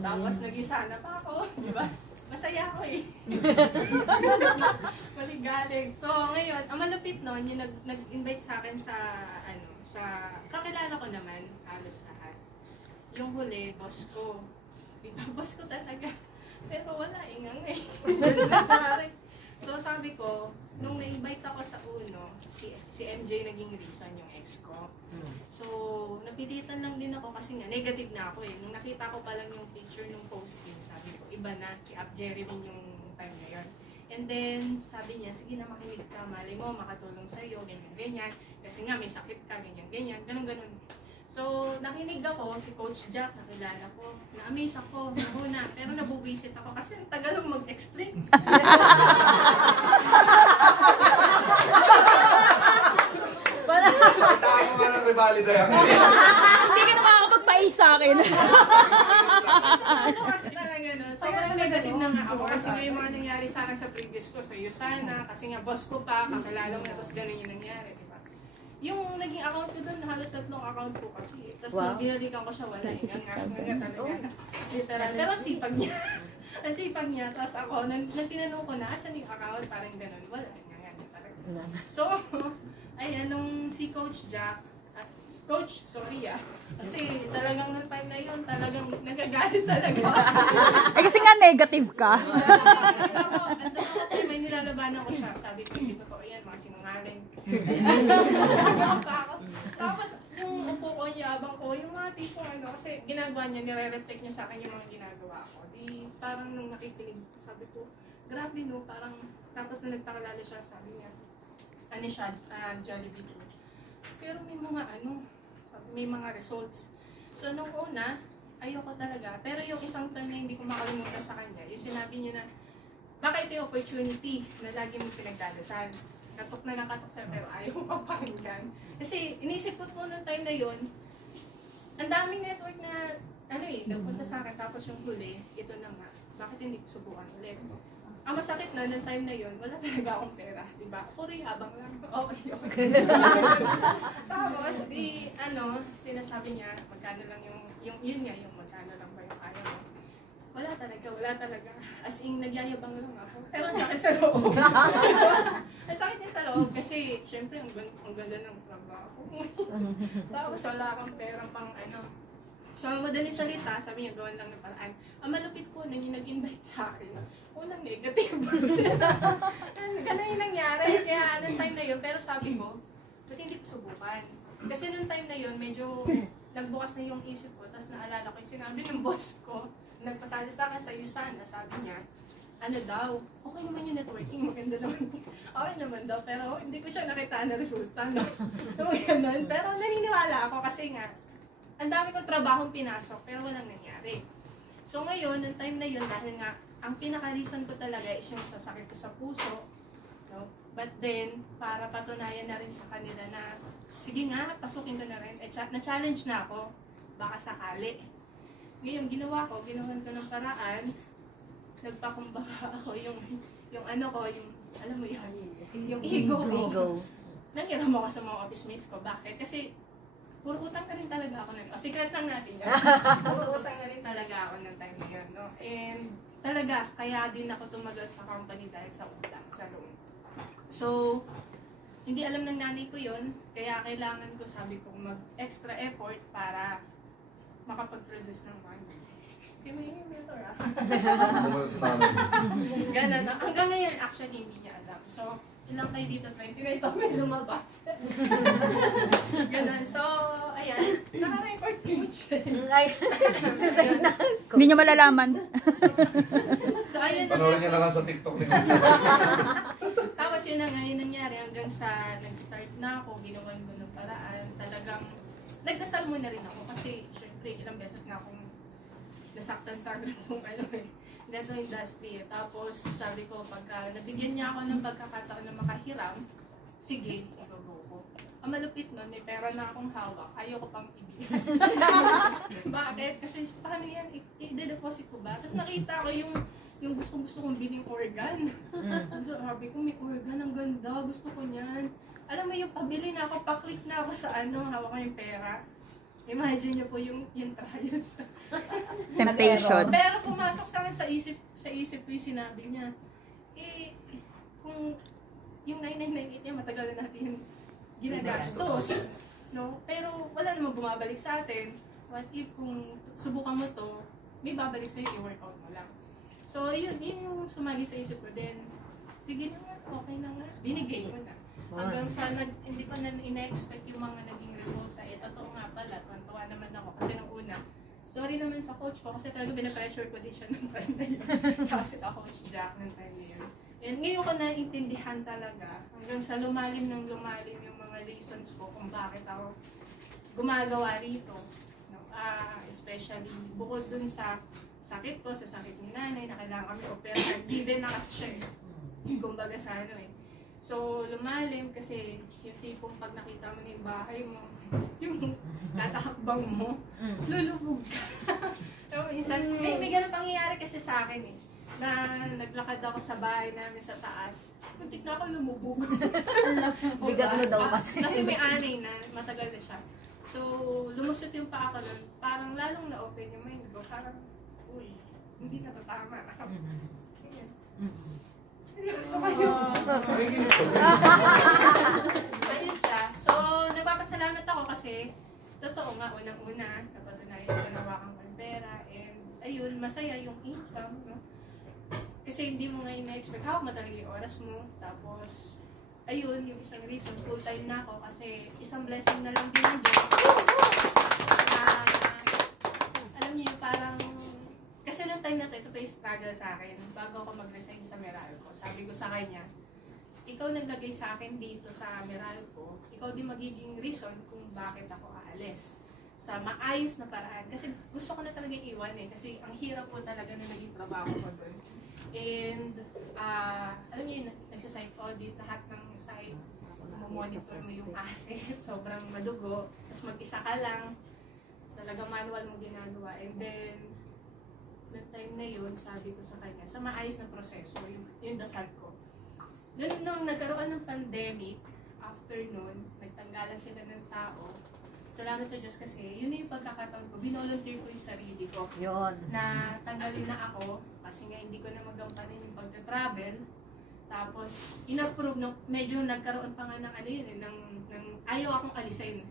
Tapos nag-isa na pa ako, di ba? Masaya ako eh. Maligalig. So ngayon, ang malupit nun, yung nag-invite sa akin sa, kakilala ko naman, halos lahat. Yung huli, boss ko. Diba, boss ko talaga. Pero wala, ingang eh. So sabi ko, nung na-invite ako sa uno, si MJ naging reason yung ex ko. So napilitan lang din ako kasi nga negative na ako eh. Nung nakita ko pa lang yung picture nung posting, sabi ko, iba na, si Up Jeremy yung time na yun. And then sabi niya, sige na makinig ka, mali mo, makatulong sa'yo, ganyan-ganyan. Kasi nga may sakit ka, ganyan-ganyan, ganun-ganun. So, nakinig ako, si Coach Jack, nakilala ko, na-amaze ako, nahuna, pero nabuwisit ako kasi ang tagal lang mag-explain. Taka mo nga ng revalida yan. Hindi ka na makakapagpais sa akin. Kasi talaga no, sobrang negative na nga ako kasi nga yung mga nangyari sa akin sa previous ko, sa Yusana, kasi nga boss ko pa, kakilala mo na, tapos gano'n yung nangyari. Yung naging account ko doon, halos 3 account ko kasi. Tapos nung binalikan ko siya, wala. Nga talaga. Literal. Pero sipag niya. Ang sipag niya. Tapos ako, nang tinanong ko na, asan yung account? Parang ganun. Wala. Nga talaga. So, ayan, nung si Coach Jack, Coach, sorry kasi talagang nung time na yun, talagang nagagalit talaga. Ay kasi nga negative ka. May nilalabanan ko siya. Sabi ko, hindi totoo yan, mga sinungaling. Tapos, yung upo ko, yabang ko, yung mga tipong kasi ginagawa niya, nire-reflect niya sa akin yung mga ginagawa ko. Di, parang nung nakikinig, sabi ko, grabe no, parang, tapos na nagpakalala siya, sabi niya, ano siya, Jollibee. Pero may mga may mga results. So nung una, ayoko talaga. Pero yung isang time na hindi ko makalimutan sa kanya, yung sinabi niya na, baka ito yung opportunity na lagi mong pinagdadasal. Katok na nakatok sa'yo, pero ayaw mo pang pakinggan. Kasi inisip ko po nung time na yun, ang daming network na, nagpunta sa akin, tapos yung huli, ito na nga, bakit hindi ko subukan ulit? Ang masakit na, nung time na yun, wala talaga akong pera, diba? Puri habang lang, okay. Tapos, sinasabi niya, magkano lang yung magkano lang ba yung kaya mo? Wala talaga. As in, nagyayabang lang ako. Pero ang sakit sa loob. Ang sakit niya sa loob kasi, syempre, ang ganda ng trabaho. Tapos, wala akong pera pang So, madaling salita, sabi niya, gawan lang ng paraan. Ang malupit po na yung nag-invite sa akin, unang negative. Ganun yung nangyari. Kaya, anong time na yun, pero sabi ko, ba't hindi ko subukan? Kasi nung time na yun, medyo nagbukas na yung isip ko, tapos naalala ko yung sinabi ng boss ko, nagpasali sa akin sa Yusana, sabi niya, okay naman yung networking, maganda naman. Okay naman daw, pero hindi ko siya nakita na resulta, no? So, ganun. Pero naniniwala ako kasi nga, ang dami kong trabahong pinasok, pero walang nangyari. So ngayon, ang time na yun, dahil nga, ang pinaka-reason ko talaga is yung sasakit ko sa puso. No? But then, para patunayan na rin sa kanila na, sige nga, pasukin ko na rin. Na-challenge na ako, baka sakali. Ngayon, ginawan ko ng paraan, nagpakumbaga ako yung alam mo yun, yung ego ko. Nangiram ako sa mga office mates ko. Bakit? Kasi, puro utang na rin talaga ako secret lang natin yan. Puro utang na rin talaga ako ng time na yun, no? And talaga, kaya din ako tumagal sa company dahil sa utang, sa loan. So, hindi alam ng nanay ko yun, kaya kailangan ko, sabi ko, mag-extra effort para makapag-produce ng money. Kaya may mentor Ganun, no? Hanggang ngayon, actually, hindi niya alam. So, ilang kayo dito, 29 pa may lumabas. Ganun. So, ayan. Naka-record ko siya. Hindi niya malalaman. So, ayun na. Panoorin niya na lang sa TikTok ni Coach. Tapos yun na nga, yun nangyari hanggang sa nag-start na ako, ginawan ko ng paraan. Talagang, nagdasal muna rin ako kasi, syempre, ilang beses na akong nasaktan sa ganitong ganitong industry. Tapos sabi ko, pagka nabigyan niya ako ng pagkakataon na makahiram, sige, i-go ko. Ang malupit nun, may pera na akong hawak, ayoko pang ibigay. Bakit? Kasi paano yan, i-deposit ko ba? Tapos nakita ko yung gusto kong biling organ. So, sabi ko, may organ, ang ganda, gusto ko niyan. Alam mo yung pabili na ako, paklik na ako sa hawak ko yung pera. Imagine niyo po yung trials. Temptation. Pero pumasok sa akin sa isip ko yung sinabi niya. Eh, kung yung 9998 niya, matagal na natin ginagastos. No? Pero wala namang bumabalik sa atin. What if kung subukan mo to, may babalik sa'yo, i-workout mo lang. So, yun yung sumagi sa isip ko din. Sige na nga, okay na nga. Binigay ko na. Hanggang sa hindi pa na ina-expect yung mga naging resulta. Eh, totoo nga pala, tuwan naman ako. Kasi nung una, sorry naman sa coach ko, kasi talaga pinapressure ko din siya ng time na yun. Kasi ka-coach Jack ng time na yun. And ngayon ko naintindihan talaga, hanggang sa lumalim ng lumalim yung mga reasons ko kung bakit ako gumagawa rito. No? Especially, bukod dun sa sakit ko, sa sakit ni nanay, na kailangan kami opera. Given na kasi siya eh. Kumbaga sa ano eh. So, lumalim kasi yung tipong pag nakita mo na yung bahay mo, yung katakbang mo, lulubog ka. So, minsan, may ganun pangyayari kasi sa akin eh. Na naglakad ako sa bahay namin sa taas, muntik na ako lumubog. Bigat mo daw kasi. Kasi may anay na, matagal na siya. So, lumusot yung paa ko nun, parang lalong na-open yung mind ko, parang, uy, hindi na to tama. Ganyan. Seryoso kayo. Ayun siya. So, nagpapasalamat ako kasi, totoo nga, unang-una, napatunayan ko na wakang ng pera, and ayun, masaya yung income, no? Kasi hindi mo ngayon na-expect, hawak mo talaga yung oras mo, tapos, ayun, yung isang reason, full-time na ako kasi isang blessing na lang din ng Diyos. Alam niyo, parang, kasi nung time na to, ito pa yung struggle sa akin, bago ako mag-resign sa Meralco, sabi ko sa kanya, ikaw naglagay sa akin dito sa Meralco, ikaw din magiging reason kung bakit ako aalis sa maayos na paraan. Kasi gusto ko na talaga iwan eh, kasi ang hirap po talaga na naging trabaho ko doon. And, alam niyo yun, nagsasite audit, lahat ng site, monitor mo yung asset, sobrang madugo, tapos mag-isa ka lang, talagang manual mo ginagawa. And then, noong time na yun, sabi ko sa kanya, sa maayos na proseso, yung dasal ko. Ganun nung nagkaroon ng pandemic, after nun, nagtanggalan sila ng tao. Salamat sa Diyos kasi, yun yung pagkakataon ko, binolunteer ko yung sarili ko. Yun. Na tanggalin na ako, kasi nga hindi ko na magampanin yung pagta-travel. Tapos, in-approve, medyo nagkaroon pa nga ng ano yun, ng ayaw akong alisin.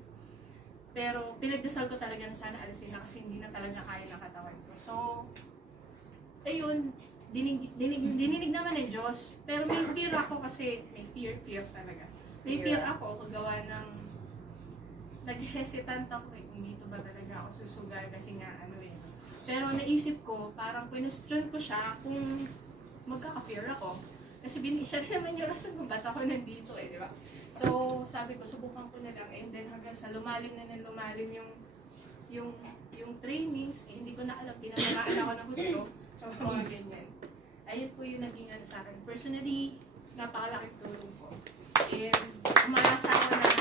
Pero, pinagdasal ko talaga na sana alisin na kasi hindi na talaga kaya ng katawan ko. So, ayun, dininig naman ng Diyos. Pero may fear ako kasi, may fear talaga. May fear ako kagawa ng, nag-hesitant ako eh, kung dito ba talaga ako susugal kasi nga ano eh. Pero naisip ko, parang question ko siya kung magkaka-fear ako. Kasi siya naman yung rason kung ba't ako nandito eh, di ba? So, sabi ko, subukan ko na lang. And then hanggang sa lumalim yung trainings, eh, hindi ko na alam, pinanamaan ako ng gusto. So, mga ganyan. Ayun po yung naging ano sa akin. Personally, napakalaking tulong po. And umaasa ako na